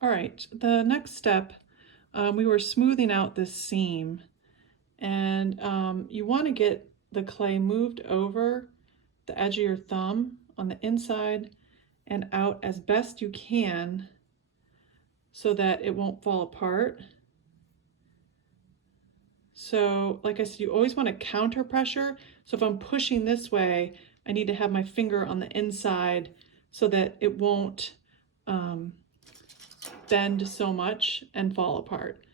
All right, the next step, we were smoothing out this seam, and you want to get the clay moved over the edge of your thumb on the inside and out as best you can so that it won't fall apart. So like I said, you always want to counter pressure. So if I'm pushing this way, I need to have my finger on the inside so that it won't bend so much and fall apart.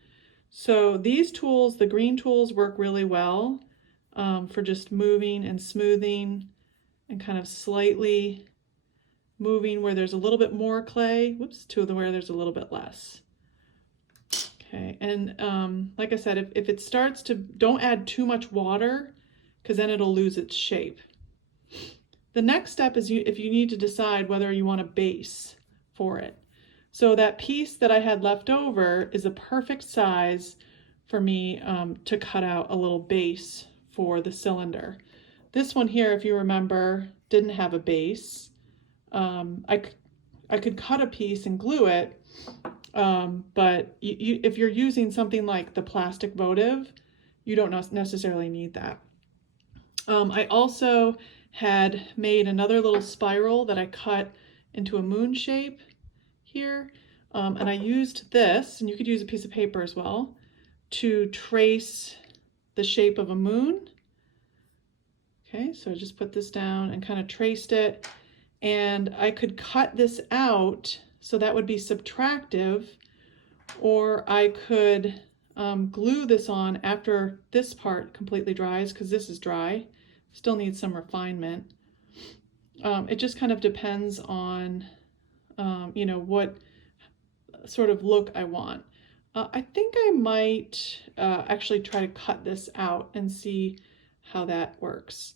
So these tools, the green tools, work really well for just moving and smoothing and kind of slightly moving where there's a little bit more clay, whoops, to where there's a little bit less. Okay, and like I said, if it starts to, don't add too much water because then it'll lose its shape. The next step is if you need to decide whether you want a base for it. So that piece that I had left over is a perfect size for me to cut out a little base for the cylinder. This one here, if you remember, didn't have a base. I could cut a piece and glue it, but if you're using something like the plastic votive, you don't necessarily need that. I also had made another little spiral that I cut into a moon shape here, and I used this, and you could use a piece of paper as well, to trace the shape of a moon. Okay, so I just put this down and kind of traced it, and I could cut this out, so that would be subtractive, or I could glue this on after this part completely dries, because this is dry, still needs some refinement. It just kind of depends on you know, what sort of look I want. I think I might actually try to cut this out and see how that works.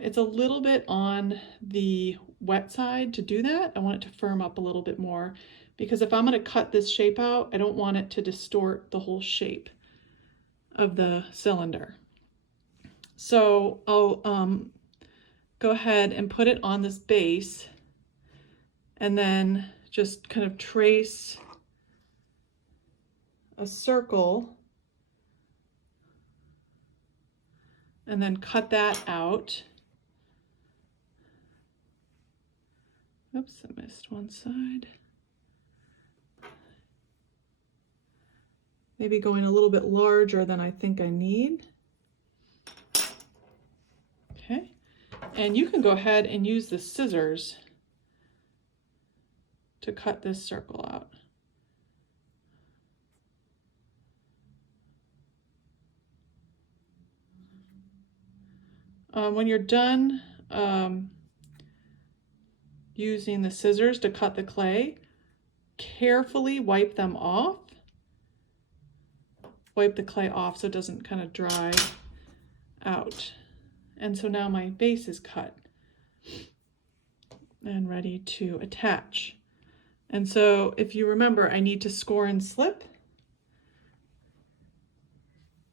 It's a little bit on the wet side to do that. I want it to firm up a little bit more, because if I'm going to cut this shape out, I don't want it to distort the whole shape of the cylinder. So I'll go ahead and put it on this base, and then just kind of trace a circle and then cut that out. Oops, I missed one side. Maybe going a little bit larger than I think I need. Okay, and you can go ahead and use the scissors to cut this circle out. When you're done using the scissors to cut the clay, carefully wipe them off. Wipe the clay off so it doesn't kind of dry out. And so now my base is cut and ready to attach. And so if you remember, I need to score and slip,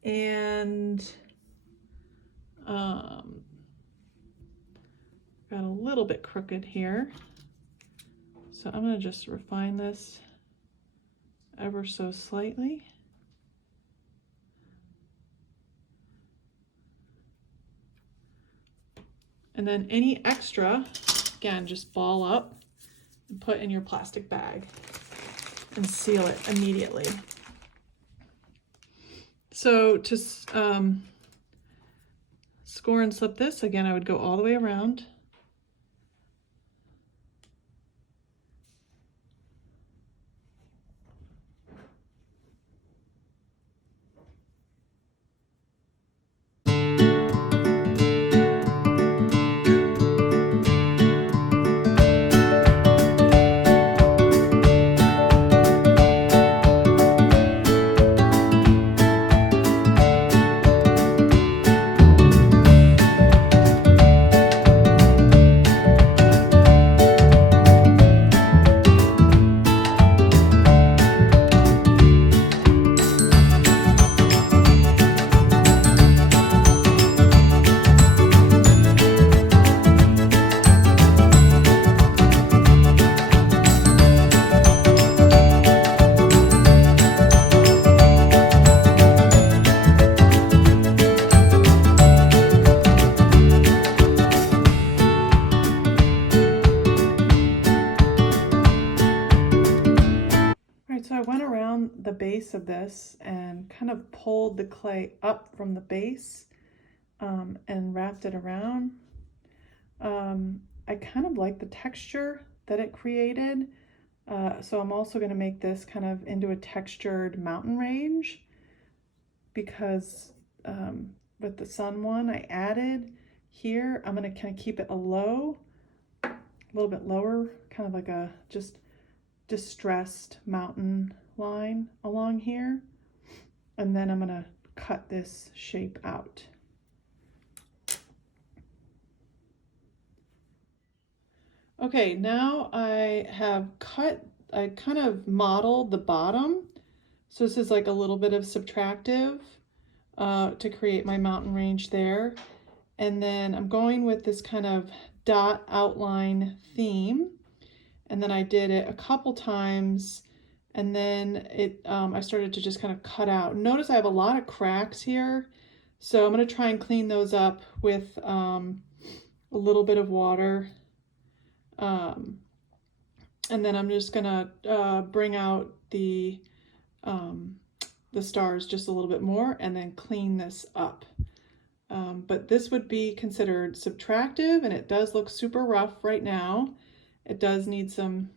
and got a little bit crooked here. So I'm going to just refine this ever so slightly. And then any extra, again, just ball up and put in your plastic bag and seal it immediately. So to score and slip this, again, I would go all the way around. the base of this and kind of pulled the clay up from the base and wrapped it around. I kind of like the texture that it created. So I'm also going to make this kind of into a textured mountain range, because with the sun one I added here, I'm going to kind of keep it a little bit lower, kind of like a just distressed mountain line along here. And then I'm going to cut this shape out. Okay, now I kind of modeled the bottom. So this is like a little bit of subtractive to create my mountain range there. And then I'm going with this kind of dot outline theme. And then I did it a couple times, and then I started to just kind of cut out. Notice I have a lot of cracks here. So I'm gonna try and clean those up with a little bit of water. And then I'm just gonna bring out the stars just a little bit more and then clean this up. But this would be considered subtractive, and it does look super rough right now. It does need some,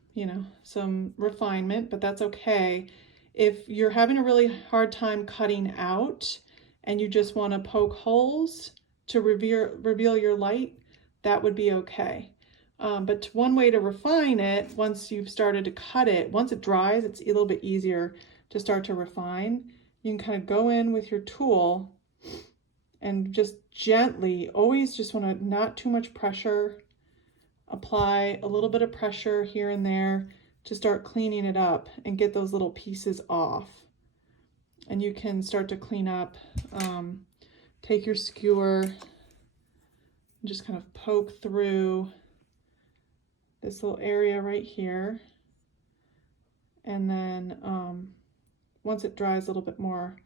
some refinement, but that's okay. If you're having a really hard time cutting out and you just want to poke holes to reveal your light, that would be okay. But one way to refine it, once you've started to cut it, once it dries, it's a little bit easier to start to refine. You can kind of go in with your tool and just gently, always just want to, not too much pressure, apply a little bit of pressure here and there to start cleaning it up and get those little pieces off. And you can start to clean up, take your skewer and just kind of poke through this little area right here. And then once it dries a little bit more,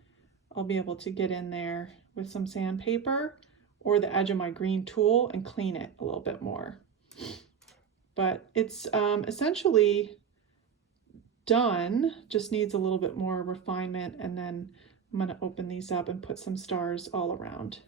I'll be able to get in there with some sandpaper or the edge of my green tool and clean it a little bit more. But it's essentially done, just needs a little bit more refinement, and then I'm going to open these up and put some stars all around.